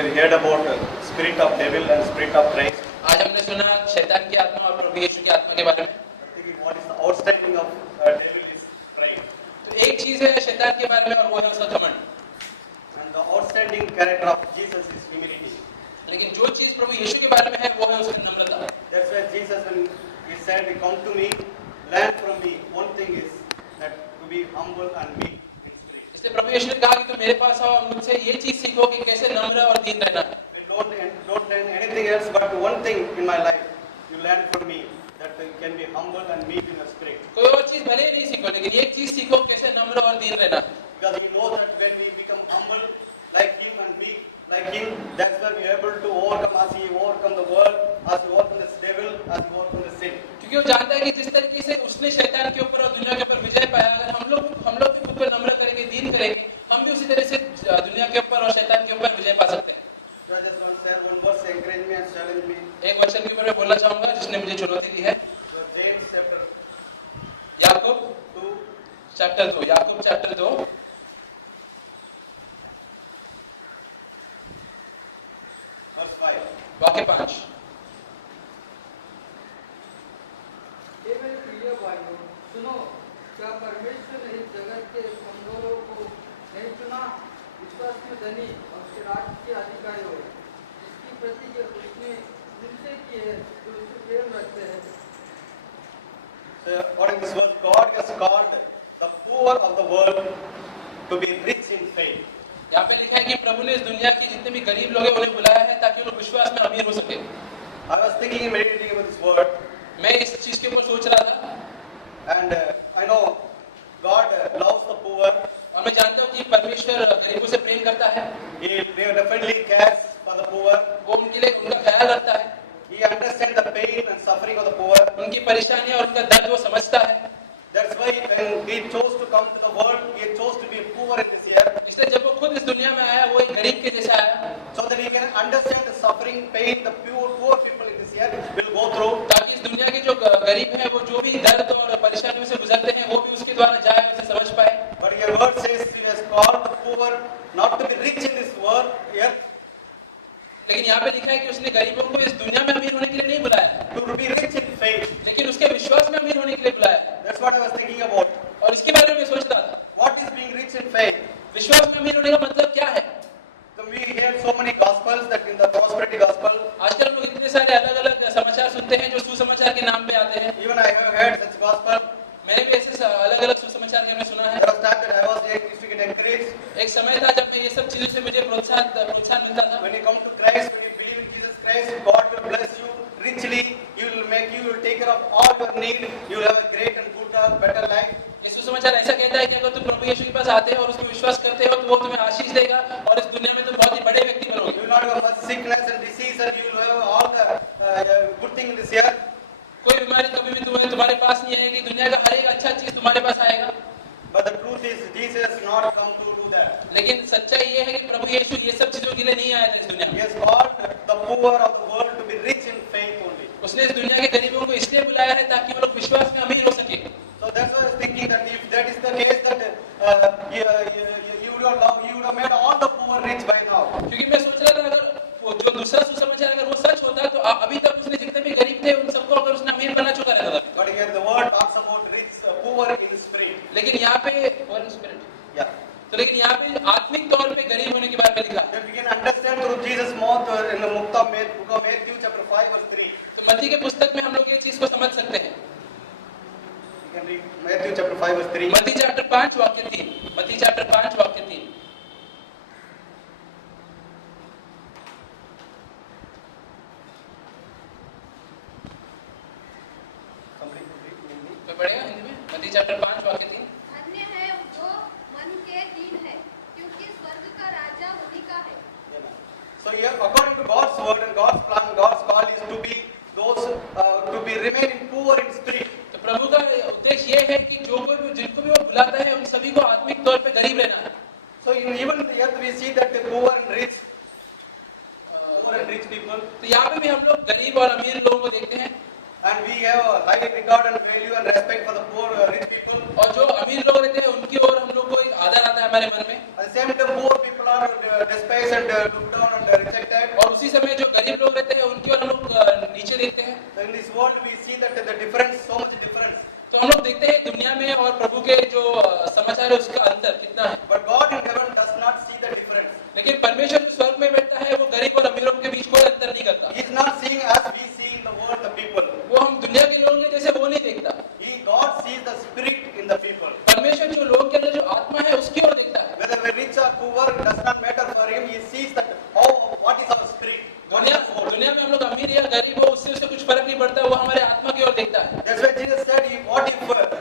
Today we heard about spirit of devil and spirit of Christ. आज हमने सुना शैतान की आत्मा और प्रभु यीशु की आत्मा के बारे में। Thinking what is the outstanding of devil is pride. तो एक चीज है शैतान के बारे में और वो है उसका घमंड। And the outstanding character of Jesus is humility. लेकिन जो चीज प्रभु यीशु के बारे में है वो है उसकी नम्रता। That's why Jesus, when he said, "Come to me, learn from me." One thing is that to be humble and meek in spirit. इसलिए प्रभु यीशु ने कहा कि तुम मेरे पास आओ और मुझसे ये चीज सीखो कि कैसे नम्र और दीन रहना है। Don't learn anything else, but one thing in my life you learn from me, that you can be humble and meek in your spirit. कोई और चीज भले ही नहीं सीखो लेकिन एक चीज सीखो कैसे नम्र और दीन रहना। Because we know that when we become humble like him and meek like him, that's why we are able to overcome as he overcome the world, as he overcome the devil, as he overcome the sin. क्योंकि वो जानता है कि जिस तरीके से उसने शैतान के ऊपर और दुनिया के ऊपर विजय पाया, अगर हम लोग भी खुद को नम्र करेंगे, दीन करेंगे, हम भी उसी तरह से दुनिया के ऊपर और शैतान के ऊपर विजय पा सकते हैं। So I just want to share one verse, encourage me and challenge me. एक वचन के ऊपर मैं बोलना चाहूंगा जिसने मुझे चुनौती दी है। So James chapter याकूब 2, चैप्टर 2, याकूब चैप्टर 2 verse 5. वाक्य 5। हे मेरे प्रिय भाइयों, सुनो, क्या परमेश्वर ने इस जगत के कमजोरों को नहीं चुना, विश्वास में धनी और राज्य के अधिकारी हो, जिसकी प्रतिज्ञा उसने उनसे की है जो उससे प्रेम रखते हैं। So according to this verse, God has called the poor of the world to be rich in faith. यहाँ पे लिखा है कि प्रभु ने इस दुनिया के जितने भी गरीब लोग हैं उन्हें बुलाया है ताकि वो विश्वास में अमीर हो सके। I was thinking and meditating about this word, मैं इस चीज के ऊपर सोच रहा था and I know God loves the poor. और मैं जानता हूँ कि परमेश्वर गरीबों से प्रेम करता है। He definitely cares for the poor. वो उनके लिए उनका ख्याल रखता है। He understands the pain and suffering of the poor. उनकी परेशानी और उनका दर्द वो समझता है। That's why when he chose to come to the world, he chose to be poor in this year, इसलिए जब वो खुद इस दुनिया में आया वो एक गरीब के जैसा आया so that he can understand the suffering, pain the poor people in this year will go through. ताकि इस दुनिया के जो गरीब हैं वो जो भी दर्द और परेशानियों से गुजरते हैं वो भी उसके द्वारा जाए उसे समझ पाए। But your word says he has called the poor not to be rich in this world here, लेकिन यहाँ पे लिखा है कि उसने गरीबों को इस दुनिया में अमीर होने के लिए नहीं बुलाया, to be rich in faith. लेकिन उसके विश्वास में अमीर होने के लिए बुलाया। That's what I was thinking about. और इसके बारे में सोच रहा था What is being rich in faith? विश्वास में अमीर होने का मतलब क्या है। So we hear so many gospels that in the prosperity gospel, आजकल हम लोग इतने सारे अलग अलग समाचार सुनते हैं जो सुसमाचार के नाम पे आते हैं। even I have heard such gospel. मैंने भी ऐसे अलग अलग सुसमाचार के में सुना है। There was time that I was used to get encouraged. एक समय था जब मैं ये सब चीजों से मुझे प्रोत्साहन मिलता था। When you come to Christ, when you believe in Jesus Christ, God will bless you richly. He will make you, will take care of all your need. You will have a great and good, better life. ये सुसमाचार ऐसा कहता है कि अगर तुम प्रभु यीशु के पास आते हो और उसमें विश्वास करते हो तो वो तुम्हें आशीष देगा और इस दुनिया में तुम बहुत ही बड़े व्यक्ति बनोगे। You will not have much sickness and disease, and you will have all the good thing in this year. कोई बीमारी कभी भी तुम्हारे पास नहीं आएगी, दुनिया का हर एक अच्छा चीज तुम्हारे पास आएगा। But the truth is, Jesus has not come to do that. लेकिन सच्चाई ये है कि प्रभु यीशु ये सब चीजों के लिए नहीं आया था इस दुनिया He में। has called the poor of the world to be rich in faith only. उसने इस दुनिया के गरीबों को इसलिए बुलाया है ताकि वो लोग विश्वास में अमीर हो सके। So that's why I was thinking that if that is the case, that you would have made all the poor rich by now. क्योंकि मैं सोच रहा था अगर वो जो दूसरा सुसमाचार अगर वो सच होता तो अभी तक उसने जितने भी गरीब थे उन सबको अगर उसने अमीर बना चुका रहता था। But here the word talks about rich, poor in spirit. लेकिन यहाँ पे वन स्पिरिट Yeah. तो लेकिन यहाँ पे आत्मिक तौर पे गरीब होने के बारे में लिखा है। That we can understand through Jesus' mouth in the book of Matthew chapter 5 verse 3. तो मत्ती के पुस्तक में हम लोग ये चीज को समझ सकते हैं। You can read Matthew chapter 5 verse 3. मत्ती चैप्टर 5 वाक्य 3, मत्ती चैप्टर 5 वाक्य 3। कोई पढ़ेगा हिंदी में? मत्ती चैप्टर 5 वाक्य 3। धन्य है जो मन के दीन है, क्योंकि स्वर्ग का राजा उन्हीं का है। So here, according to God's word and God's plan, God's call is to be those to be remaining poor in spirit. तो प्रभु का उद्देश्य ये है कि जिनको भी वो बुलाता है उन सभी को आत्मिक तौर पे गरीब रहना है। So even here we see that the poor and rich people, तो यहाँ पे भी हम लोग गरीब और अमीर लोगों को देखते हैं and we have a high regard and value and respect for the poor rich people. और जो अमीर लोग रहते हैं उनकी ओर हम लोग को एक आदर आता है हमारे मन में। At the same time, poor people are despised and looked down and rejected. तो हम लोग देखते हैं दुनिया में और प्रभु के जो समाचार है उसका अंतर कितना है। But God in heaven does not see the difference. लेकिन परमेश्वर जो स्वर्ग में बैठता है वो गरीब और अमीरों के बीच कोई अंतर नहीं करता। He is not seeing as we see in the world the people. वो हम दुनिया के लोग हैं जैसे वो नहीं देखता। God sees the spirit in the people. परमेश्वर जो लोग के अंदर जो आत्मा है उसकी ओर देखता है। Whether we rich or poor does not matter for him. He sees that how what is our spirit. दुनिया में हम लोग अमीर या गरीब हो उससे उसे कुछ फर्क नहीं पड़ता, वो हमारे आत्मा की ओर देखता है। That's why Jesus said, what if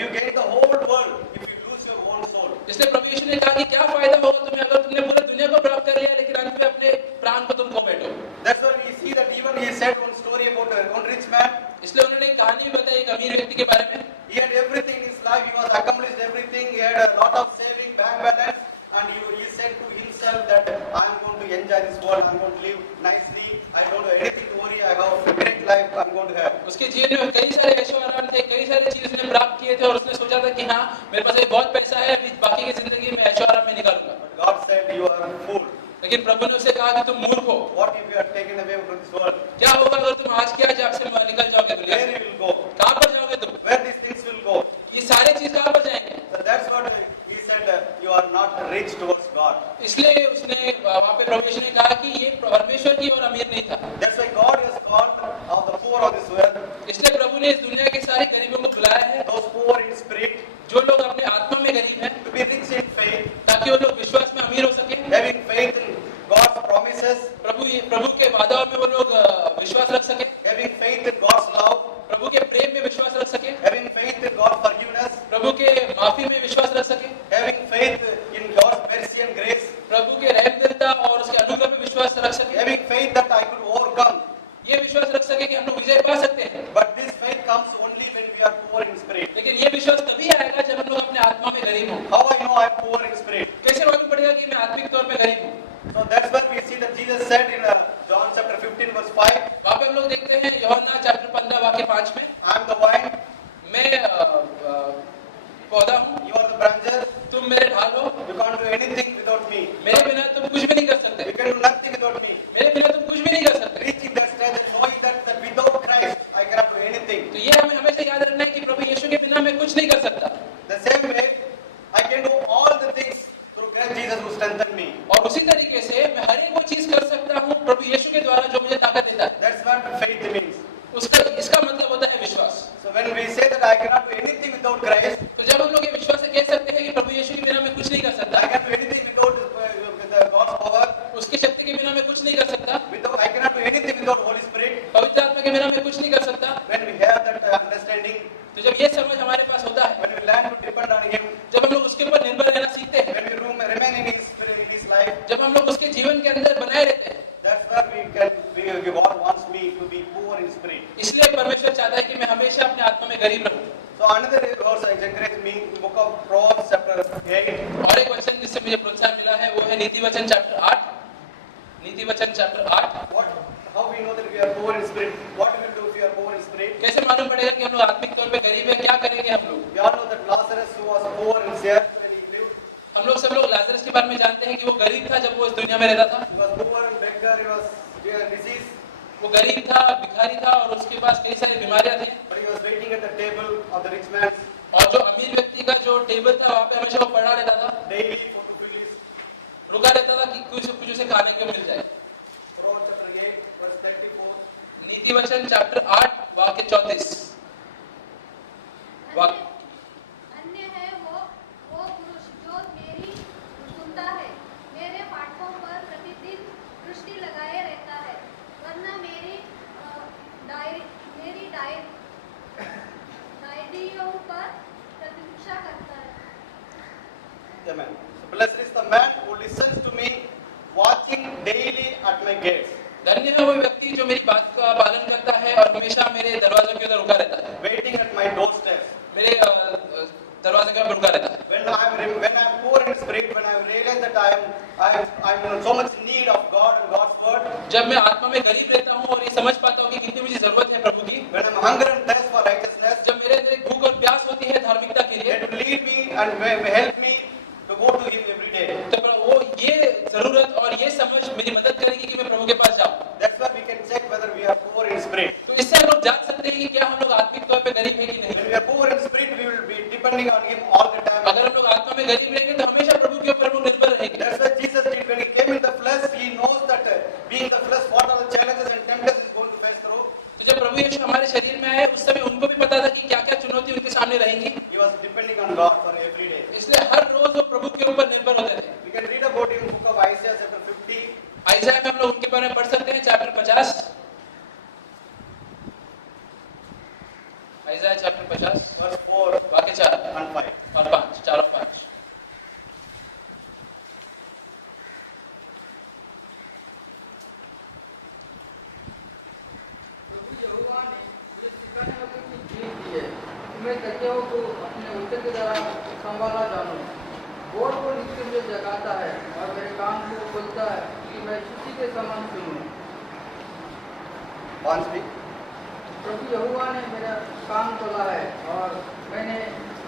you gain the whole world if you lose your own soul? इसलिए प्रभु यीशु ने कहा कि क्या फायदा होगा तुम्हें अगर तुमने पूरी दुनिया को प्राप्त कर लिया लेकिन अंत में अपने प्राण को तुम खो बैठो। That's why we see that even he said one story about one rich man. इसलिए उन्होंने एक कहानी बताई एक अमीर व्यक्ति के बारे में। He had everything in his life. He was accomplished everything. He had a lot of saving, bank balance, and he said to himself that I'm going to enjoy this world. I'm going to live nicely. I don't have anything to worry. I have a great life. I'm going to have. उसके जीवन में कई सारे ऐशो आराम थे, कई सारे चीज उसने प्राप्त किए थे और उसने सोचा था कि हाँ मेरे पास एक बहुत पैसा है, अभी बाकी की जिंदगी में ऐशो आराम में निकालूंगा। But God said, you are a fool. लेकिन प्रभु ने उसे कहा कि तुम मूर्ख हो। What if you are taken away from this world? क्या होगा अगर तुम आज के आज आपसे निकल जाओगे दुनिया Where से? you will go? कहाँ पर जाओगे तुम? Where these things will go? ये सारे चीज कहाँ पर जाएंगे? So that's what he said. You are not rich towards God. इसलिए उसने वहाँ पे प्रभु यीशु ने कहा कि ये परमेश्वर की और अमीर नहीं था। That's why God has called of the poor of this world, इसलिए प्रभु ने इस दुनिया के सारे गरीबों को बुलाया है, those poor in spirit, जो लोग अपने आत्मा में गरीब हैं, to be rich in faith, ताकि वो लोग विश्वास में अमीर हो सके। having faith in God's promises, प्रभु के वादाओं में वो लोग विश्वास रख सके, having faith in God's love, प्रभु के प्रेम में विश्वास रख सके, having faith in God's forgiveness, प्रभु के माफी में विश्वास रख सके, having faith in God's mercy and grace, प्रभु के रहमदिलता और उसके अनुग्रह में विश्वास रख सके, having faith that I could overcome. ये विश्वास रख सके कि हम लोग विजय पा सकते हैं। But this faith comes only when we are poor in spirit. लेकिन ये विश्वास तभी आएगा जब हम लोग अपने आत्मा में गरीब हों। How I know I am poor in spirit? कैसे मालूम पड़ेगा कि मैं आत्मिक तौर पे गरीब हूँ? So that's what we see that Jesus said in John chapter 15 verse 5, वहाँ पे हम लोग देखते हैं यूहन्ना चैप्टर 15 वाक्य 5 में, I am the vine, मैं पौधा हूँ, you are the branches, तुम मेरे ढाल हो, you can't do anything without me. मेरे बिना तुम कुछ भी नहीं कर सकते, You can do nothing without me. मेरे बिना तुम कुछ भी नहीं कर सकते। Reaching that stage and knowing that without Christ I cannot do anything. तो ये हमें हमेशा याद रखना है कि प्रभु यीशु के बिना मैं कुछ नहीं कर सकता। The same way, I can do all the things through Christ Jesus who strengthened me. और उसी तरीके से मैं हर एक वो चीज कर सकता हूँ प्रभु यीशु के द्वारा जो मुझे ताकत देता है। That's what faith means. इसका मतलब होता है विश्वास। So when we say that I cannot do anything without Christ, तो जब हम लोग ये विश्वास से कह सकते हैं कि प्रभु यीशु के बिना मैं कुछ नहीं कर I सकता, cannot do anything without God's power, उसकी शक्ति के बिना मैं कुछ नहीं कर सकता, I cannot do anything without Holy Spirit. पवित्र आत्मा के बिना मैं कुछ नहीं कर सकता, When we have that understanding, तो जब ये समझ हमारे पास होता है, when we learn to depend on Him, जब हम लोग उसके ऊपर निर्भर रहना सीखते हैं, when we remain in His life, जब हम लोग उसके जीवन के अंदर बनाए रहते हैं, that's where God wants me to be poor in spirit. इसलिए परमेश्वर चाहता है कि मैं हमेशा अपने आत्मा में गरीब रहूं। So another verse I encourage me, book of Proverbs chapter 8. और एक वचन जिससे मुझे प्रोत्साहन मिला है वो है नीति वचन चैप्टर 8। नीति वचन chapter 8। How we know that we are poor in spirit? What we will do if we are poor in spirit? कैसे मालूम पड़ेगा कि हम लोग आत्मिक तौर पे गरीब हैं? क्या करेंगे हम लोग? We all know that Lazarus who was poor in earth when he lived. हम लोग सब लोग लाजरस के बारे में जानते हैं कि वो गरीब था जब वो इस दुनिया में रहता था। He was poor and beggar. He was disease. वो गरीब था, भिखारी था और उसके पास कई सारी बीमारियां थी। But he was waiting at the table of the rich man और जो अमीर व्यक्ति का जो टेबल था वहाँ पे हमेशा वो पड़ा रहता था, daily for to fill his. रुका रहता था कि कुछ उसे खाने को मिल जाए। Proverbs chapter 8 verse 34. नीति वचन चैप्टर 8 वाक्य 34। अन्य है वो पुरुष जो मेरी सुनता है, मेरे फाटकों पर प्रतिदिन दृष्टि लगाए रहता है, वरना मेरी डायरियों पर प्रतीक्षा करता है। Amen. So blessed is the man who listens to me, watching daily at my gates. धन्य है वो व्यक्ति जो मेरी बात का पालन करता है और हमेशा मेरे दरवाजों के उधर रुका रहता है, Waiting at my doorsteps. मेरे दरवाजे के ऊपर रुका रहता है। When I am poor in spirit, when I realize that I am in so much need of God and God's word, जब मैं आत्मा में गरीब रहता हूँ और ये समझ पाता हूँ कि कितनी मुझे जरूरत है प्रभु की, when I am hunger and thirst for righteousness, जब मेरे अंदर एक भूख और प्यास होती है धार्मिकता के लिए, that will lead me and will help me to go to Him every day. तो वो ये जरूरत और ये समझ मेरी मदद करेगी कि मैं प्रभु के पास जाऊँ। That's why we can check whether we are poor in spirit. तो इससे हम लोग जान सकते हैं कि क्या हम लोग आत्मिक तौर पे गरीब हैं कि नहीं। When we are poor in spirit, we रहेंगी। He was depending on God for every day. इसलिए हर रोज वो प्रभु के ऊपर निर्भर होते थे। We can read about him in book of Isaiah chapter 50. आइज़ाया में हम लोग उनके बारे में पढ़ सकते हैं, चैप्टर 50, आइज़ाया चैप्टर 50 verse 4 वाक्य 4 and 5. और 5, 4 और 5। प्रभु यहोवा ने मुझे सिखाने वाले की जीव दी है कि मैं तकियों को अपने वचन के द्वारा संभाला जानूं। बोर को नित्य मुझे जगाता है और मेरे कान को खोलता है कि मैं किसी के समान सुनूं। Once speak. प्रभु यहोवा ने मेरा कान खोला है और मैंने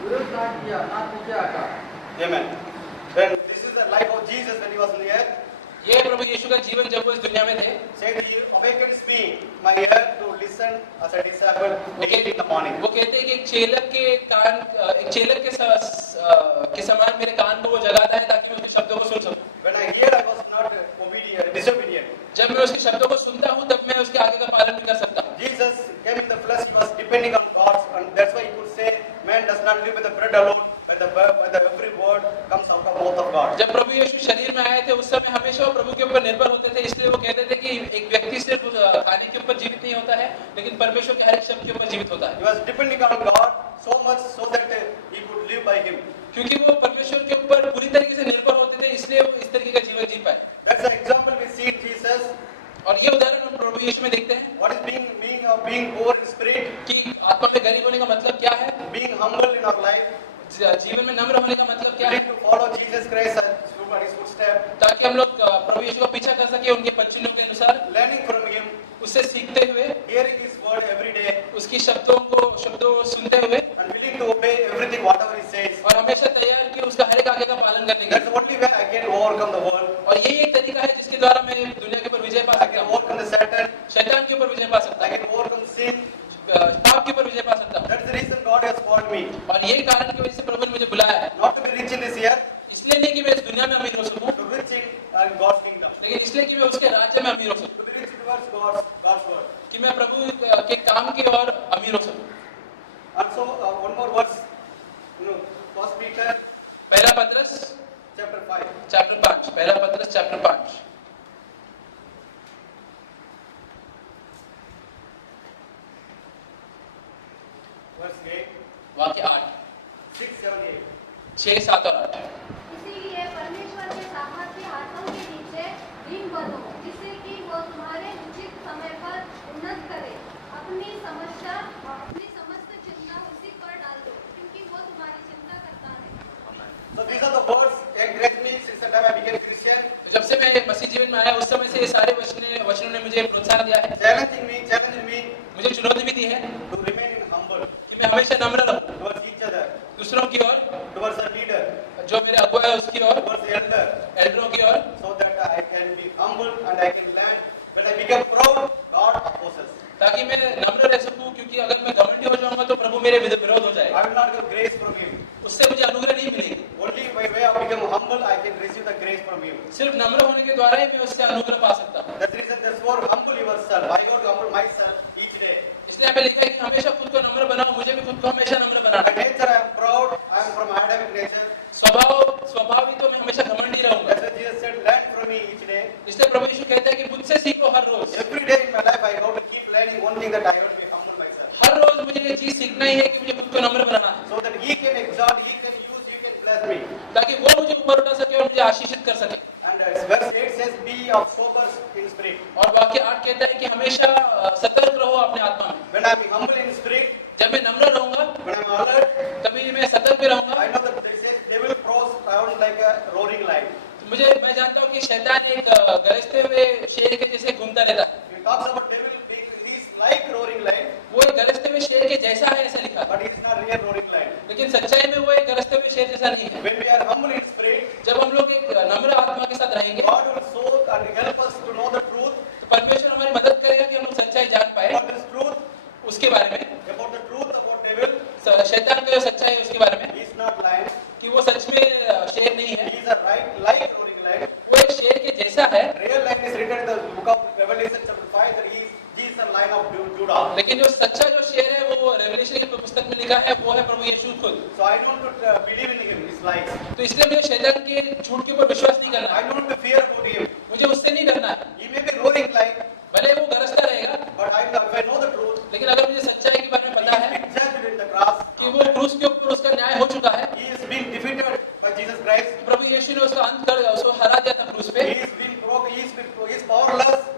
विरोध ना किया, ना पीछे हटा। Amen. When this is the life of Jesus when he was on the earth. ये प्रभु यीशु का जीवन जब वो इस दुनिया में थे, Said he awakens me, my ear to listen as a disciple daily in the morning. वो कहते हैं कि एक चेलक के कान, एक चेलक के समान मेरे कान को वो जगाता है ताकि मैं उसके शब्दों को सुन सकूं। When I hear, I was not obedient, disobedient. जब मैं उसके शब्दों को सुनता हूं तब मैं उसके आगे का पालन भी कर सकता हूं। Jesus came in the flesh, he was depending on God, and that's why he could say, man does not live with the bread alone, but the every word comes out of the mouth of God. जब प्रभु यीशु शरीर में आए थे उस समय हमेशा वो प्रभु के ऊपर निर्भर होते थे, इसलिए वो कहते थे कि एक व्यक्ति सिर्फ खाने के ऊपर जीवित नहीं होता है, लेकिन परमेश्वर के हर एक शब्द के ऊपर जीवित होता He है। was depending on God so much so that he could live by him. क्योंकि वो परमेश्वर के ऊपर पूरी तरीके से निर्भर होते थे, इसलिए वो इस तरीके का जीवन जी पाए। That's the example we see in Jesus. और ये उदाहरण हम प्रभु यीशु में देखते हैं What is being poor in spirit, कि आत्मा में गरीब होने का मतलब क्या है, being humble in our life, जीवन में नम्र होने का मतलब क्या है, willing to follow Jesus Christ and his footsteps, ताकि हम लोग प्रभु यीशु का पीछा कर सके उनके पच्चीनों के अनुसार, learning from him, उससे सीखते हुए, hearing his word every day, उसकी शब्दों सुनते हुए and willing to obey everything whatever he says. और हमेशा तैयार कि उसका हर एक आगे का पालन करने के That's the only way I can overcome the world. और यही एक तरीका है जिसके द्वारा मैं दुनिया के ऊपर विजय पा I सकता can हूँ, overcome the Satan. शैतान के ऊपर विजय पा सकता I can overcome sin. हूँ, पाप के ऊपर विजय पा सकता हूँ। That's the reason God has called me. और यही कारण की वजह से प्रभु ने मुझे बुलाया है, Not to be rich in this earth, इसलिए नहीं कि मैं इस दुनिया में अमीर हो सकूं, to be rich in God's kingdom. लेकिन इसलिए कि मैं उसके राज्य में अमीर हो सकूं, To be rich towards God's word. कि मैं प्रभु के काम की ओर अमीर हो सकूं। And so one more verse, First Peter पहला पत्रस chapter 5. चैप्टर 5, पहला पत्रस चैप्टर 5 Verse 8, वाक्य 8, 6, 7, 8. 6, 7 और 8। इसीलिए परमेश्वर के सामर्थ्य हाथों के नीचे लीन बनो, जिससे कि वो तुम्हारे उचित समय पर उन्नत करे। अपनी समस्त चिंता उसी पर डाल दो, क्योंकि वो तुम्हारी चिंता करता है। So these are the words that encouraged me since the time I became Christian, तो जब से मैं मसीह जीवन में आया उस समय से ये सारे वचनों ने मुझे प्रोत्साहन दिया है, challenging me मुझे चुनौती भी दी है to remain in humble कि मैं हमेशा नम्र रहूं, towards each other, दूसरों की ओर, towards the leader, जो मेरे अगुआ है उसकी ओर, towards the elder, एल्डरों की ओर, so that I can be humble and I can learn. When I become proud, God opposes. ताकि मैं नम्र रह सकूं, क्योंकि अगर मैं घमंडी हो जाऊंगा तो प्रभु मेरे विरोध हो जाएगा, I will not get grace from him. उससे मुझे अनुग्रह नहीं मिलेगी। Only by way of becoming humble, I can receive the grace from him. सिर्फ नम्र होने के द्वारा ही मैं उससे अनुग्रह पा सकता हूँ। That's the reason, therefore, humble yourself. I got to humble myself each day. इसलिए हमें लिखा है कि हमेशा खुद को नम्र बनाओ, मुझे भी खुद को हमेशा नम्र बनाना By है। nature, I am proud. I am from Adamic nature. स्वभाव ही तो मैं हमेशा घमंडी रहूंगा। That's why Jesus said, learn from me each day. इसलिए प्रभु यीशु कहता है कि मुझसे सीखो हर रोज। Every day in my life, I have to keep learning one thing, that I have to be humble myself. हर रोज मुझे ये चीज सीखना ही है कि मुझे खुद को नम्र बनाना है, So that he can exalt, he can use, he can bless me. ताकि वो मुझे ऊपर उठा सके और मुझे आशीषित कर सके। And verse 8 says, be of sober in spirit. और वाक्य 8 कहता है कि हमेशा सतर्क रहो अपने आत्मा में। When I am humble in spirit, जब मैं नम्र रहूंगा when I am alert, तभी मैं सतर्क भी रहूंगा। I know that they say they will cross around like a roaring lion. मैं जानता हूँ कि शैतान एक गरजते हुए शेर के जैसे घूमता रहता है। He talks about devil being released like roaring lion, वो एक गरजते हुए शेर के जैसा है ऐसा लिखा है, but he is not real roaring lion. लेकिन सच्चाई में वो एक गरजते हुए शेर जैसा नहीं है। When we are humble in spirit, जब हम लोग एक नम्र आत्मा के साथ रहेंगे God will sow and help us to know the truth, तो परमेश्वर हमारी मदद करेगा कि हम लोग सच्चाई जान पाए about this truth, उसके बारे में, about the truth about devil. शैतान का जो सच्चाई है उसके बारे में, He is not lion. कि वो सच में शेर नहीं है, He is a right like roaring lion. वो एक शेर के जैसा है। Real lion is written in the book of Revelation chapter 5 that he is a lion of Judah. लेकिन जो सच्चा जो शेर है वो रेवलेशन की पुस्तक में लिखा है, वो है प्रभु यीशु So I don't believe in him, his lies. तो इसलिए मुझे शैतान के झूठ के ऊपर विश्वास नहीं करना I है, don't fear about him. मुझे उससे नहीं डरना है। He may be roaring like, भले वो गरजता रहेगा, but if I know the truth, लेकिन अगर मुझे सच्चाई के बारे में he पता is है being judged in the cross. कि वो क्रूस के ऊपर उसका न्याय हो चुका है, He is being defeated by Jesus Christ. प्रभु यीशु ने उसका अंत कर उसको हरा दिया था क्रूस पे, He is being broken. He is powerless.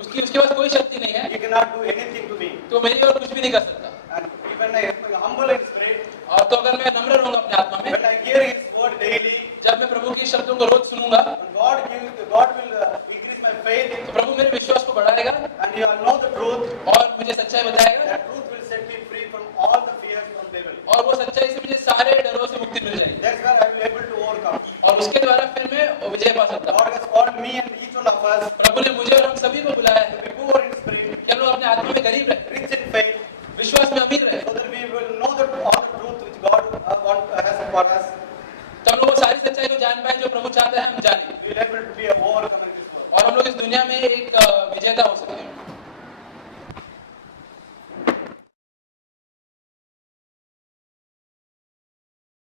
उसके पास कोई शक्ति नहीं है, He cannot do anything to me. तो मेरी और कुछ भी नहीं कर सकता। And even I am humble in spirit, और तो अगर मैं नम्र रहूंगा अपने आत्मा में, when I hear His word daily, जब मैं प्रभु के शब्दों को रोज सुनूंगा, and God will increase my faith, तो प्रभु मेरे विश्वास को बढ़ाएगा and you will know the truth. और मुझे सच्चाई बताएगा, That truth will set me free from all the fears from devil. और वो सच्चाई से मुझे सारे डरों से मुक्ति मिल जाएगी, That's where I will be able to overcome. और उसके द्वारा फिर मैं विजय पा सकता हूँ। God has called me and each one of us प्रभु ने मुझे और हम सभी को बुलाया है to be poor in spirit, कि हम लोग अपने आत्मा में गरीब रहे, rich in faith, विश्वास में अमीर रहे, so that we will know all the truth which God has for us. तो हम लोग वो सारी सच्चाई को जान पाए जो प्रभु चाहता है हम जाने, We will be able to be a overcomer in this world. और हम लोग इस दुनिया में एक विजेता हो सके।